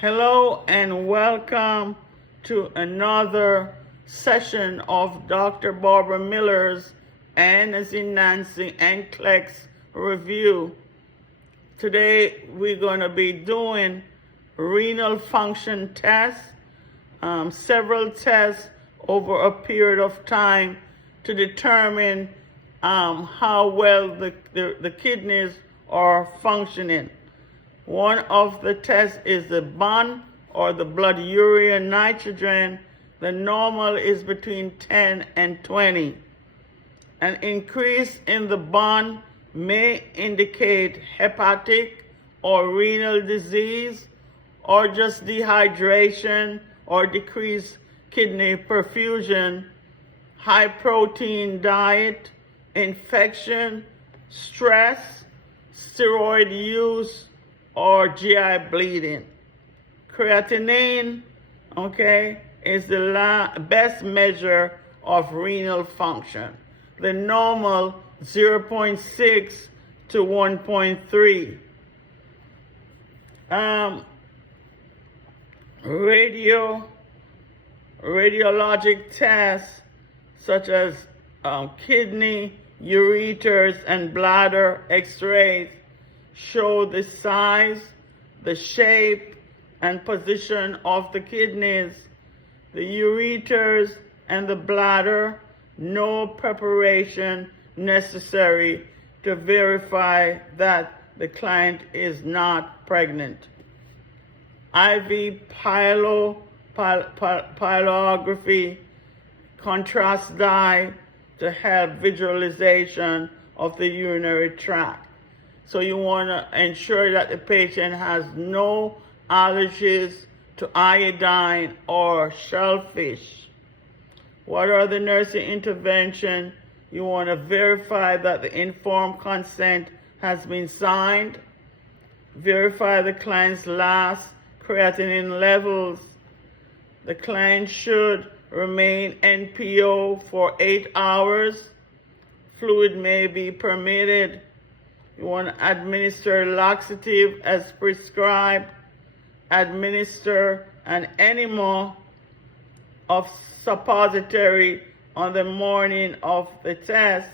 Hello and welcome to another session of Dr. Barbara Miller's N as in Nancy NCLEX review. Today we're going to be doing renal function tests, several tests over a period of time to determine how well the kidneys are functioning. One of the tests is the BUN, or the blood urea nitrogen. The normal is between 10 and 20. An increase in the BUN may indicate hepatic or renal disease, or just dehydration or decreased kidney perfusion, high protein diet, infection, stress, steroid use, or GI bleeding. Creatinine, is the best measure of renal function. The normal 0.6 to 1.3. Radiologic tests such as kidney, ureters, and bladder x-rays show the size, the shape, and position of the kidneys, the ureters, and the bladder. No preparation necessary to verify that the client is not pregnant. IV pyelography, contrast dye to help visualization of the urinary tract. So you want to ensure that the patient has no allergies to iodine or shellfish. What are the nursing intervention? You want to verify that the informed consent has been signed. Verify the client's last creatinine levels. The client should remain NPO for 8 hours. Fluid may be permitted. You want to administer laxative as prescribed. Administer an enema of suppository on the morning of the test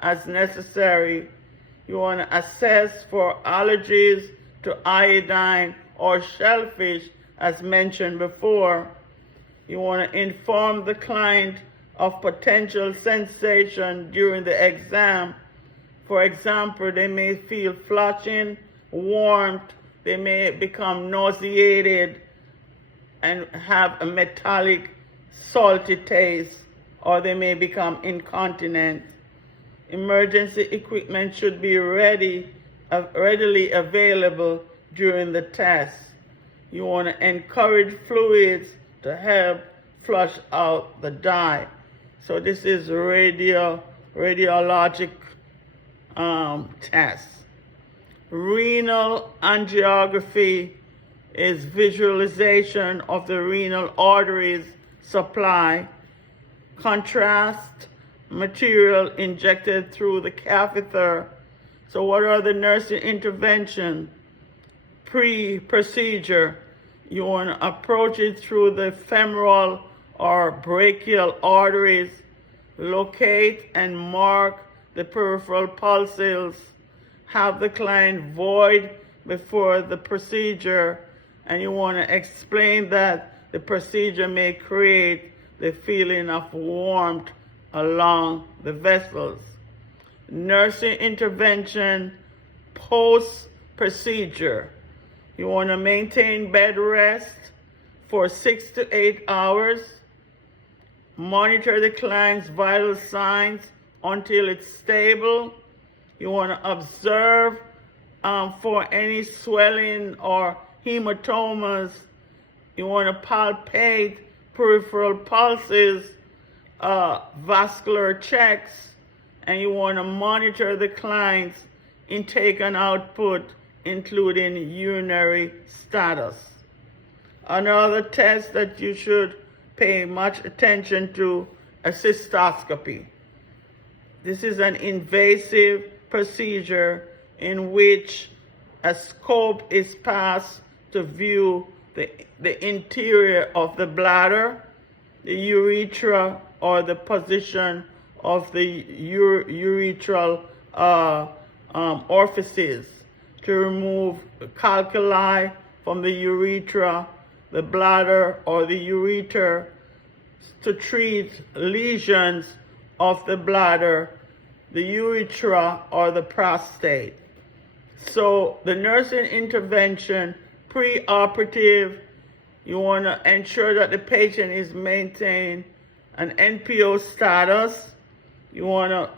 as necessary. You want to assess for allergies to iodine or shellfish as mentioned before. You want to inform the client of potential sensation during the exam. For example, they may feel flushing, warmth, they may become nauseated and have a metallic, salty taste, or they may become incontinent. Emergency equipment should be readily available during the test. You want to encourage fluids to help flush out the dye. So this is radiologic test. Renal angiography is visualization of the renal arteries supply. Contrast material injected through the catheter. So what are the nursing intervention? Pre-procedure, you want to approach it through the femoral or brachial arteries, locate and mark the peripheral pulses, have the client void before the procedure, and you want to explain that the procedure may create the feeling of warmth along the vessels. Nursing intervention post-procedure. You want to maintain bed rest for 6 to 8 hours. Monitor the client's vital signs until it's stable. You want to observe for any swelling or hematomas. You want to palpate peripheral pulses, vascular checks, and you want to monitor the client's intake and output, including urinary status. Another test that you should pay much attention to, a cystoscopy. This is an invasive procedure in which a scope is passed to view the interior of the bladder, the urethra, or the position of the urethral orifices, to remove calculi from the urethra, the bladder, or the ureter, to treat lesions of the bladder, the urethra, or the prostate. So the nursing intervention pre-operative, you want to ensure that the patient is maintained an NPO status. You want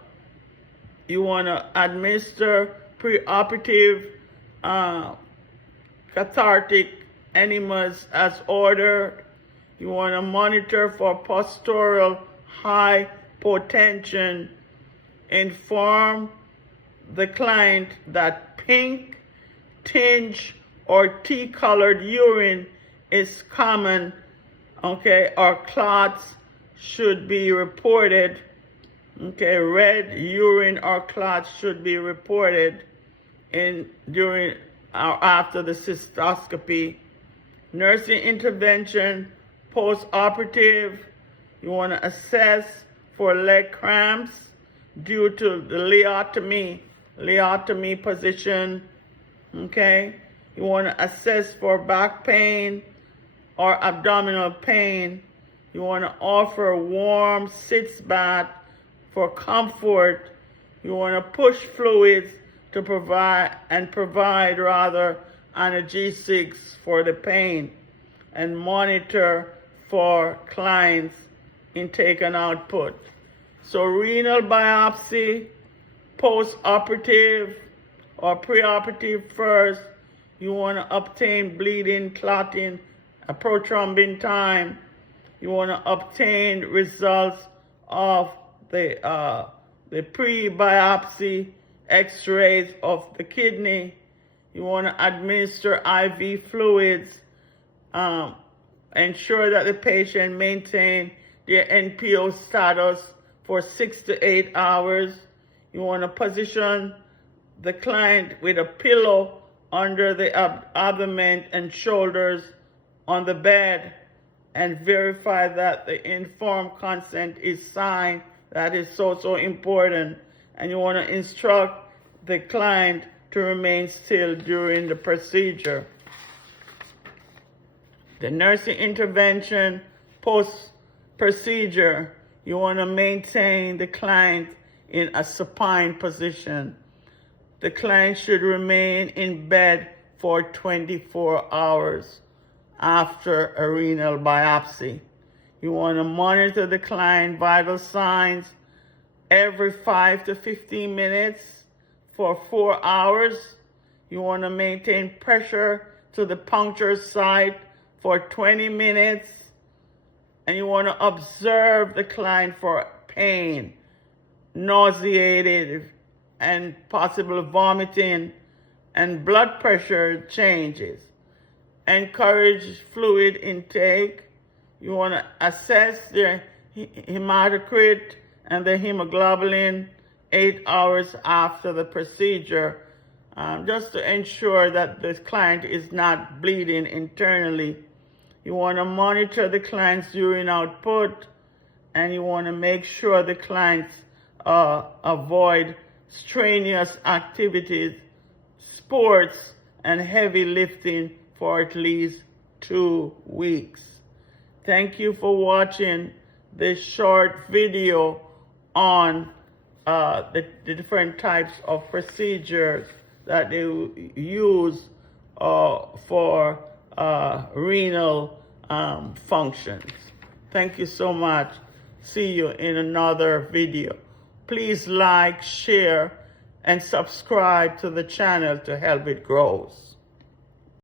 to administer pre-operative cathartic enemas as ordered. You want to monitor for postural hypotension. Inform the client that pink, tinge, or tea-colored urine is common, okay, or clots should be reported. Okay, red urine or clots should be reported during or after the cystoscopy. Nursing intervention post-operative, you want to assess for leg cramps due to the leotomy position. Okay, you want to assess for back pain or abdominal pain. You want to offer warm sitz bath for comfort. You want to push fluids to provide analgesics for the pain, and monitor for clients' intake and output. So renal biopsy, post-operative or pre-operative first, you want to obtain bleeding, clotting, prothrombin time. You want to obtain results of the pre-biopsy x-rays of the kidney. You want to administer IV fluids. Ensure that the patient maintain their NPO status for 6 to 8 hours. You want to position the client with a pillow under the abdomen and shoulders on the bed, and verify that the informed consent is signed. That is so important. And you want to instruct the client to remain still during the procedure. The nursing intervention post-procedure, you want to maintain the client in a supine position. The client should remain in bed for 24 hours after a renal biopsy. You want to monitor the client vital signs every 5 to 15 minutes for 4 hours. You want to maintain pressure to the puncture site for 20 minutes. And you want to observe the client for pain, nauseated, and possible vomiting, and blood pressure changes. Encourage fluid intake. You want to assess the hematocrit and the hemoglobin 8 hours after the procedure, just to ensure that the client is not bleeding internally. You want to monitor the client's urine output, and you want to make sure the clients avoid strenuous activities, sports, and heavy lifting for at least 2 weeks. Thank you for watching this short video on the different types of procedures that they use for renal functions. Thank you so much. See you in another video. Please like, share, and subscribe to the channel to help it grow.